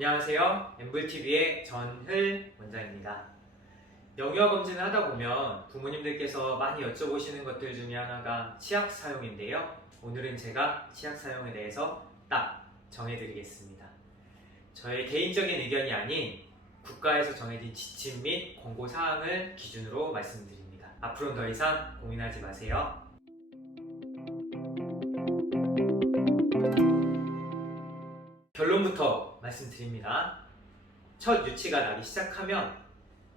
안녕하세요. 엠블TV의 전ህ을 원장입니다. 영유아 검진을 하다 보면 부모님들께서 많이 여쭤보시는 것들 중에 하나가 치약 사용인데요. 오늘은 제가 치약 사용에 대해서 딱 정해드리겠습니다. 저의 개인적인 의견이 아닌 국가에서 정해진 지침 및 권고사항을 기준으로 말씀드립니다. 앞으로는 더 이상 고민하지 마세요. 결론부터 말씀드립니다. 첫 유치가 나기 시작하면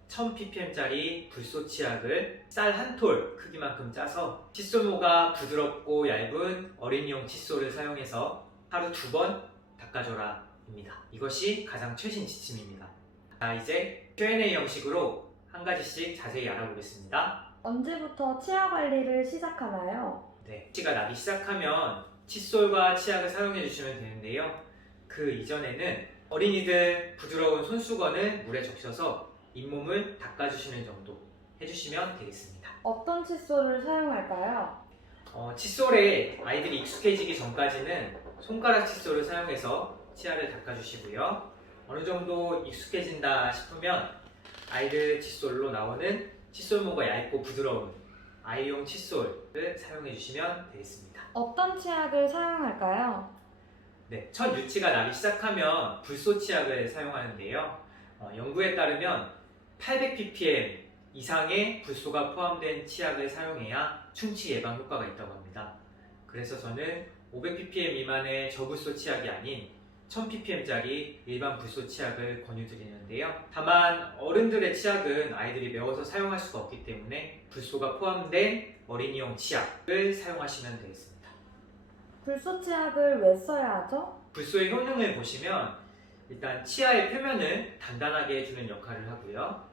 1000ppm짜리 불소 치약을 쌀 한 톨 크기만큼 짜서 칫솔모가 부드럽고 얇은 어린이용 칫솔을 사용해서 하루 2번 닦아줘라 입니다. 이것이 가장 최신 지침입니다. 자, 이제 Q&A 형식으로 한 가지씩 자세히 알아보겠습니다. 언제부터 치아 관리를 시작하나요? 유치가 나기 시작하면 칫솔과 치약을 사용해 주시면 되는데요. 그 이전에는 어린이들 부드러운 손수건을 물에 적셔서 잇몸을 닦아주시는 정도 해주시면 되겠습니다. 어떤 칫솔을 사용할까요? 칫솔에 아이들이 익숙해지기 전까지는 손가락 칫솔을 사용해서 치아를 닦아주시고요. 어느 정도 익숙해진다 싶으면 아이들 칫솔로 나오는 칫솔모가 얇고 부드러운 아이용 칫솔을 사용해 주시면 되겠습니다. 어떤 치약을 사용할까요? 첫 유치가 나기 시작하면 불소 치약을 사용하는데요. 연구에 따르면 800ppm 이상의 불소가 포함된 치약을 사용해야 충치 예방 효과가 있다고 합니다. 그래서 저는 500ppm 미만의 저불소 치약이 아닌 1000ppm짜리 일반 불소 치약을 권유드리는데요. 다만 어른들의 치약은 아이들이 매워서 사용할 수가 없기 때문에 불소가 포함된 어린이용 치약을 사용하시면 되겠습니다. 불소 치약을 왜 써야 하죠? 불소의 효능을 보시면 일단 치아의 표면을 단단하게 해주는 역할을 하고요.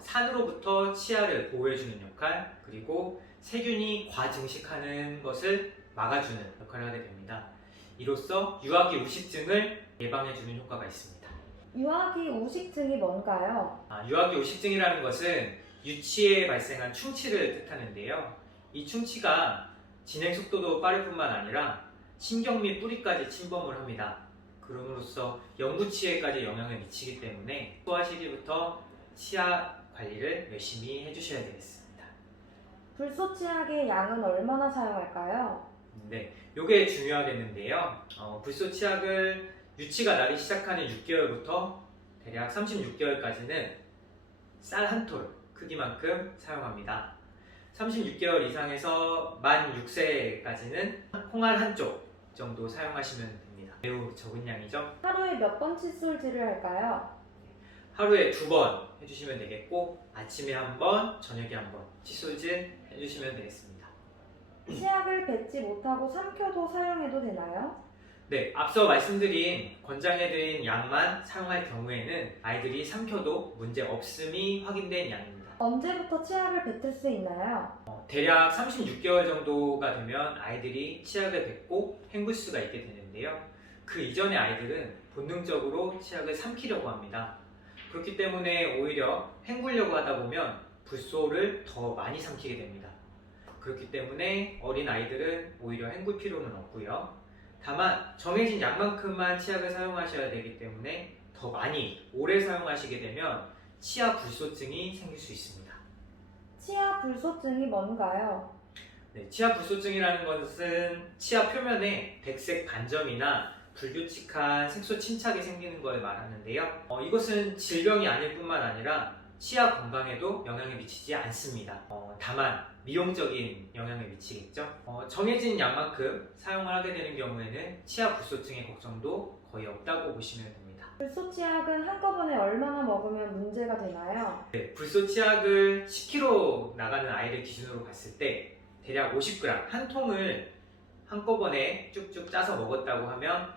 산으로부터 치아를 보호해주는 역할, 그리고 세균이 과증식하는 것을 막아주는 역할을 하게 됩니다. 이로써 유아기 우식증을 예방해주는 효과가 있습니다. 유아기 우식증이 뭔가요? 유아기 우식증이라는 것은 유치에 발생한 충치를 뜻하는데요. 이 충치가 진행 속도도 빠를 뿐만 아니라 신경 및 뿌리까지 침범을 합니다. 그럼으로써 영구치에까지 영향을 미치기 때문에 소아 시기부터 치아 관리를 열심히 해주셔야 되겠습니다. 불소 치약의 양은 얼마나 사용할까요? 이게 중요하겠는데요. 불소 치약을 유치가 나기 시작하는 6개월부터 대략 36개월까지는 쌀 한 톨 크기만큼 사용합니다. 36개월 이상에서 만 6세까지는 콩알 한 쪽 정도 사용하시면 됩니다. 매우 적은 양이죠. 하루에 몇 번 칫솔질을 할까요? 하루에 2번 해주시면 되겠고 아침에 1번, 저녁에 1번 칫솔질 해주시면 되겠습니다. 치약을 뱉지 못하고 삼켜도 사용해도 되나요? 앞서 말씀드린 권장해드린 양만 사용할 경우에는 아이들이 삼켜도 문제 없음이 확인된 양입니다. 언제부터 치약을 뱉을 수 있나요? 대략 36개월 정도가 되면 아이들이 치약을 뱉고 헹굴 수가 있게 되는데요. 그 이전의 아이들은 본능적으로 치약을 삼키려고 합니다. 그렇기 때문에 오히려 헹구려고 하다 보면 불소를 더 많이 삼키게 됩니다. 그렇기 때문에 어린 아이들은 오히려 헹굴 필요는 없고요. 다만 정해진 양만큼만 치약을 사용하셔야 되기 때문에 더 많이 오래 사용하시게 되면 치아 불소증이 생길 수 있습니다. 치아 불소증이 뭔가요? 치아 불소증이라는 것은 치아 표면에 백색 반점이나 불규칙한 색소 침착이 생기는 걸 말하는데요. 이것은 질병이 아닐 뿐만 아니라 치아 건강에도 영향을 미치지 않습니다. 다만 미용적인 영향을 미치겠죠. 정해진 양만큼 사용을 하게 되는 경우에는 치아 불소증의 걱정도 거의 없다고 보시면 됩니다. 불소 치약은 한꺼번에 얼마나 먹으면 문제가 되나요? 불소 치약을 10kg 나가는 아이를 기준으로 봤을 때 대략 50g, 한 통을 한꺼번에 쭉쭉 짜서 먹었다고 하면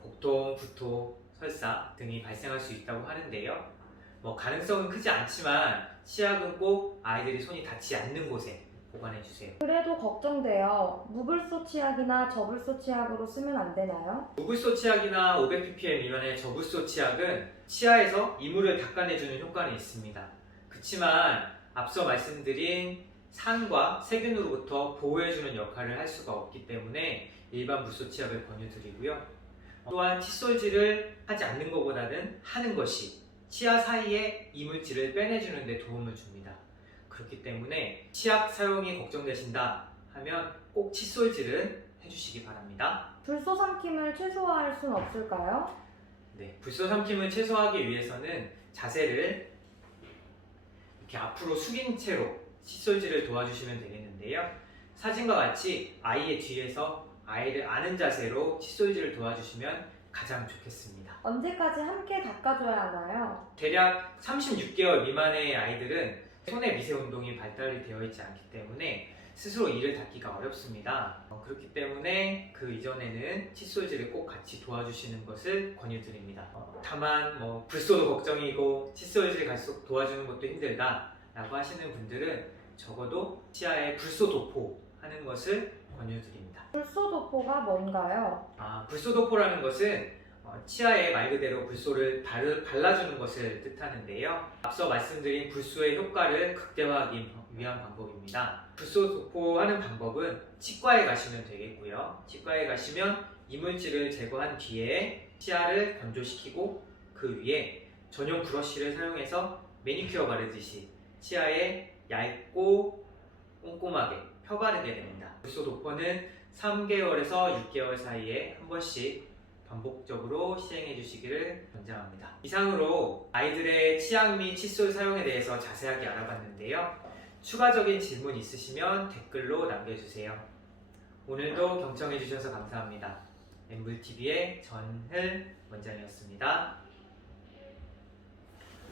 복통, 구토, 설사 등이 발생할 수 있다고 하는데요. 가능성은 크지 않지만 치약은 꼭 아이들이 손이 닿지 않는 곳에 보관해주세요. 그래도 걱정돼요. 무불소 치약이나 저불소 치약으로 쓰면 안 되나요? 무불소 치약이나 500ppm 미만의 저불소 치약은 치아에서 이물을 닦아내주는 효과는 있습니다. 그렇지만 앞서 말씀드린 산과 세균으로부터 보호해주는 역할을 할 수가 없기 때문에 일반 불소 치약을 권유드리고요. 또한 칫솔질을 하지 않는 것보다는 하는 것이 치아 사이에 이물질을 빼내주는 데 도움을 줍니다. 그렇기 때문에 치약 사용이 걱정되신다 하면 꼭 칫솔질은 해주시기 바랍니다. 불소 삼킴을 최소화할 순 없을까요? 네, 불소 삼킴을 최소화하기 위해서는 자세를 이렇게 앞으로 숙인 채로 칫솔질을 도와주시면 되겠는데요. 사진과 같이 아이의 뒤에서 아이를 안은 자세로 칫솔질을 도와주시면 가장 좋겠습니다. 언제까지 함께 닦아줘야 하나요? 대략 36개월 미만의 아이들은 손의 미세 운동이 발달이 되어 있지 않기 때문에 스스로 이를 닦기가 어렵습니다. 그렇기 때문에 그 이전에는 칫솔질을 꼭 같이 도와주시는 것을 권유드립니다. 다만 불소도 걱정이고 칫솔질 갈수록 도와주는 것도 힘들다 라고 하시는 분들은 적어도 치아에 불소 도포하는 것을 권유드립니다. 불소 도포가 뭔가요? 불소 도포라는 것은 치아에 말 그대로 불소를 발라주는 것을 뜻하는데요. 앞서 말씀드린 불소의 효과를 극대화하기 위한 방법입니다. 불소 도포하는 방법은 치과에 가시면 되겠고요. 치과에 가시면 이물질을 제거한 뒤에 치아를 건조시키고 그 위에 전용 브러쉬를 사용해서 매니큐어 바르듯이 치아에 얇고 꼼꼼하게 펴바르게 됩니다. 불소 도포는 3개월에서 6개월 사이에 한 번씩 반복적으로 시행해 주시기를 권장합니다. 이상으로 아이들의 치약 및 칫솔 사용에 대해서 자세하게 알아봤는데요. 추가적인 질문 있으시면 댓글로 남겨주세요. 오늘도 경청해 주셔서 감사합니다. 엠블TV의 전ህ을 원장이었습니다.